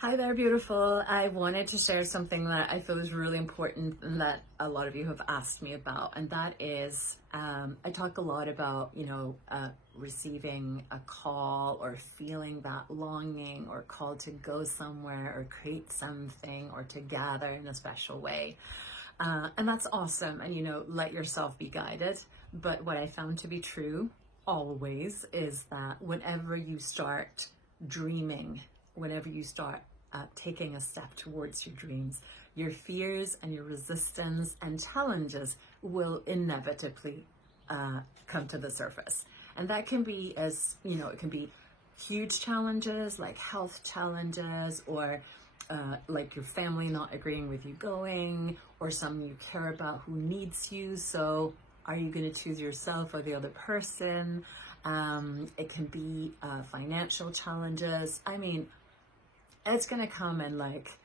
Hi there, beautiful. I wanted to share something that I feel is really important and that a lot of you have asked me about, and that is I talk a lot about, receiving a call or feeling that longing or call to go somewhere or create something or to gather in a special way. And that's awesome. And, let yourself be guided. But what I found to be true always is that whenever you start dreaming, whenever you start taking a step towards your dreams, your fears and your resistance and challenges will inevitably come to the surface. And that can be it can be huge challenges like health challenges or like your family not agreeing with you going, or someone you care about who needs you. So are you going to choose yourself or the other person? It can be financial challenges. I mean, it's going to come and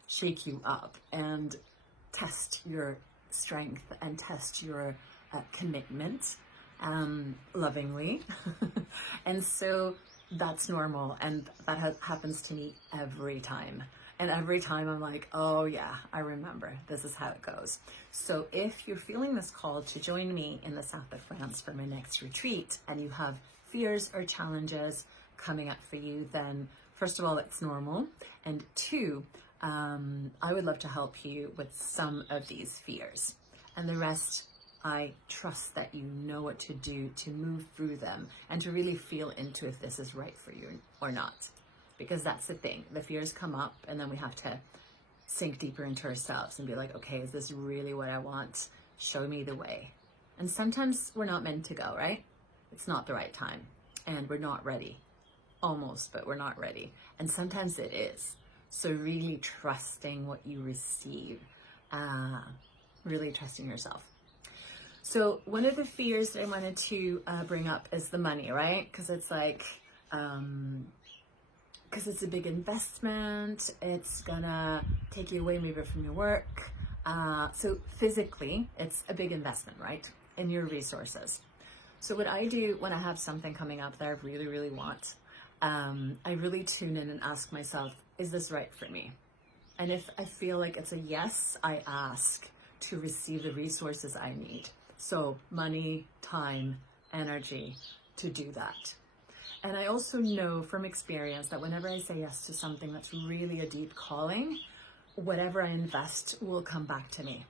shake you up and test your strength and test your commitment lovingly. And so that's normal. And that happens to me every time. And every time I'm like, oh yeah, I remember. This is how it goes. So if you're feeling this call to join me in the south of France for my next retreat and you have fears or challenges coming up for you, then first of all, it's normal. And two, I would love to help you with some of these fears. And the rest, I trust that you know what to do to move through them and to really feel into if this is right for you or not. Because that's the thing, the fears come up and then we have to sink deeper into ourselves and be like, okay, is this really what I want? Show me the way. And sometimes we're not meant to go, right? It's not the right time and we're not ready. Almost, but we're not ready. And sometimes it is. So really trusting what you receive, really trusting yourself. So one of the fears that I wanted to bring up is the money, right? Because it's because it's a big investment. It's gonna take you away maybe from your work. So physically, it's a big investment, right? In your resources. So what I do when I have something coming up that I really, really want, I really tune in and ask myself, is this right for me? And if I feel like it's a yes, I ask to receive the resources I need. So money, time, energy to do that. And I also know from experience that whenever I say yes to something that's really a deep calling, whatever I invest will come back to me.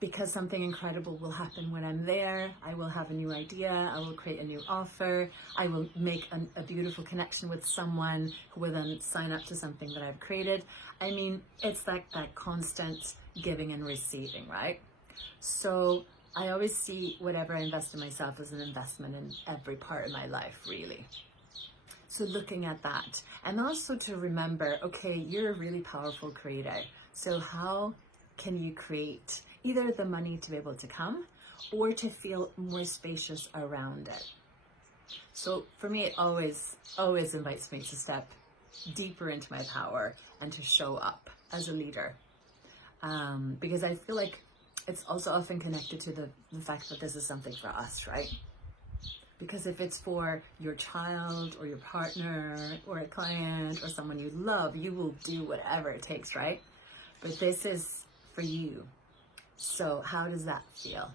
Because something incredible will happen when I'm there. I will have a new idea. I will create a new offer. I will make a beautiful connection with someone who will then sign up to something that I've created. I mean, it's like that constant giving and receiving, right? So I always see whatever I invest in myself as an investment in every part of my life, really. So looking at that, and also to remember, okay, you're a really powerful creator. So how can you create either the money to be able to come or to feel more spacious around it? So for me, it always invites me to step deeper into my power and to show up as a leader. Because I feel like it's also often connected to the fact that this is something for us, right? Because if it's for your child or your partner or a client or someone you love, you will do whatever it takes, right? But this is for you. So how does that feel?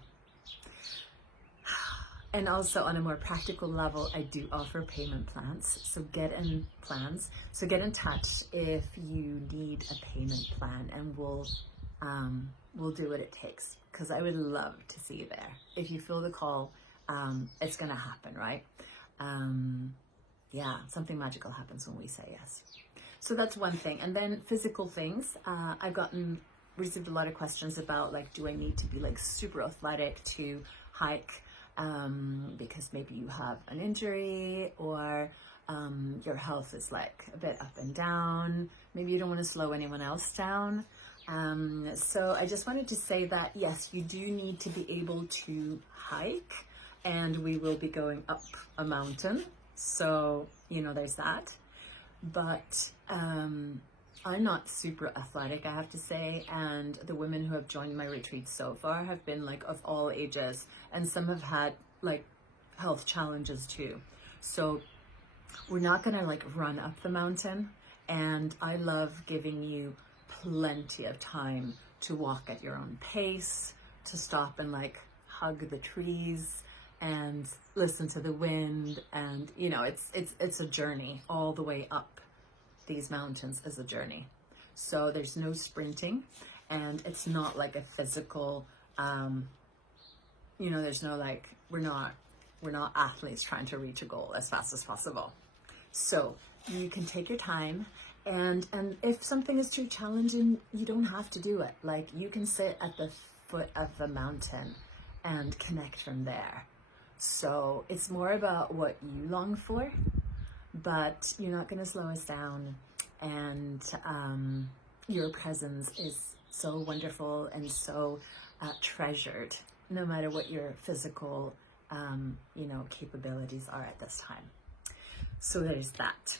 And also on a more practical level, I do offer payment plans. So get in touch if you need a payment plan, and we'll do what it takes. Because I would love to see you there. If you feel the call, it's gonna happen, right? Yeah, something magical happens when we say yes. So that's one thing. And then physical things. I've received a lot of questions about do I need to be super athletic to hike? Because maybe you have an injury or your health is a bit up and down. Maybe you don't want to slow anyone else down. So I just wanted to say that yes, you do need to be able to hike, and we will be going up a mountain. So, there's that. But I'm not super athletic, I have to say, and the women who have joined my retreat so far have been of all ages, and some have had health challenges too. So we're not gonna run up the mountain, And I love giving you plenty of time to walk at your own pace, to stop and like hug the trees and listen to the wind. And you know, it's a journey. All the way up these mountains is a journey. So there's no sprinting, and it's not like a physical, you know, there's no like, we're not athletes trying to reach a goal as fast as possible. So you can take your time, and if something is too challenging, you don't have to do it. Like, you can sit at the foot of the mountain and connect from there. So it's more about what you long for, but you're not going to slow us down. And your presence is so wonderful and so treasured, no matter what your physical you know, capabilities are at this time. So there's that.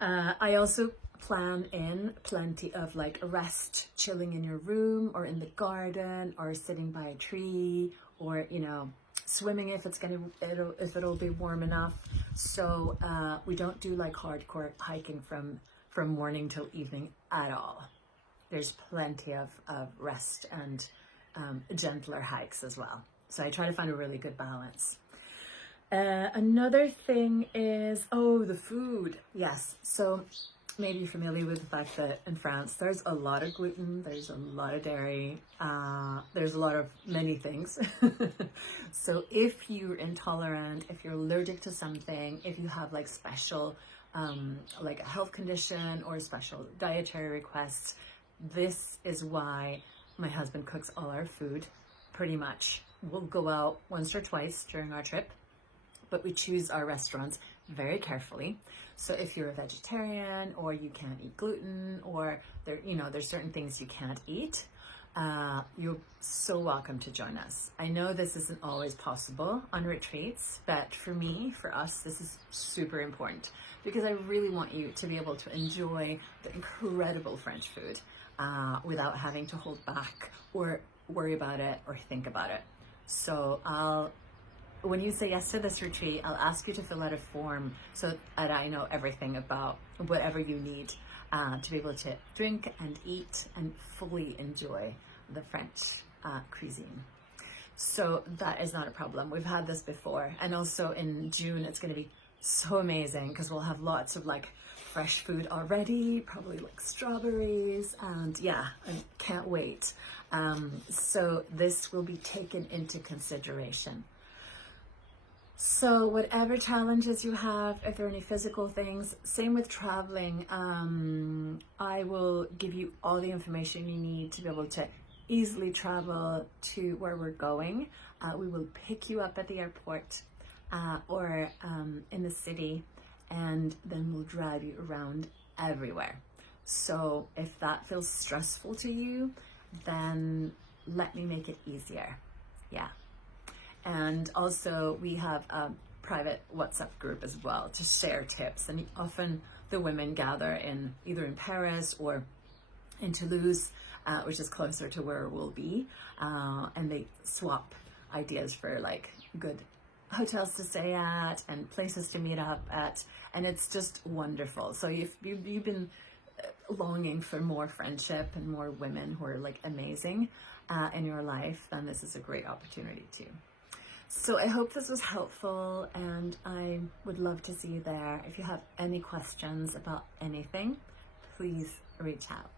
I also plan in plenty of like rest, chilling in your room or in the garden or sitting by a tree, or you know, swimming if if it'll be warm enough. So we don't do like hardcore hiking from morning till evening at all. There's plenty of rest and gentler hikes as well. So I try to find a really good balance. Another thing is, the food. Yes. So maybe you're familiar with the fact that in France, there's a lot of gluten, there's a lot of dairy, there's a lot of many things. So if you're intolerant, if you're allergic to something, if you have like special, like a health condition or special dietary requests, this is why my husband cooks all our food, pretty much. We'll go out once or twice during our trip, but we choose our restaurants very carefully. So if you're a vegetarian or you can't eat gluten, or there's certain things you can't eat, you're so welcome to join us. I know this isn't always possible on retreats, but for us, this is super important, because I really want you to be able to enjoy the incredible French food without having to hold back or worry about it or think about it. So when you say yes to this retreat, I'll ask you to fill out a form so that I know everything about whatever you need to be able to drink and eat and fully enjoy the French cuisine. So that is not a problem. We've had this before. And also in June, it's going to be so amazing because we'll have lots of like fresh food already, probably like strawberries, and yeah, I can't wait. So this will be taken into consideration. So whatever challenges you have, if there are any physical things, same with traveling, I will give you all the information you need to be able to easily travel to where we're going. We will pick you up at the airport or in the city, and then we'll drive you around everywhere. So if that feels stressful to you, then let me make it easier. Yeah. And also we have a private WhatsApp group as well to share tips. And often the women gather either in Paris or in Toulouse, which is closer to where we'll be. And they swap ideas for like good hotels to stay at and places to meet up at. And it's just wonderful. So if you've been longing for more friendship and more women who are like amazing in your life, then this is a great opportunity too. So I hope this was helpful, and I would love to see you there. If you have any questions about anything, please reach out.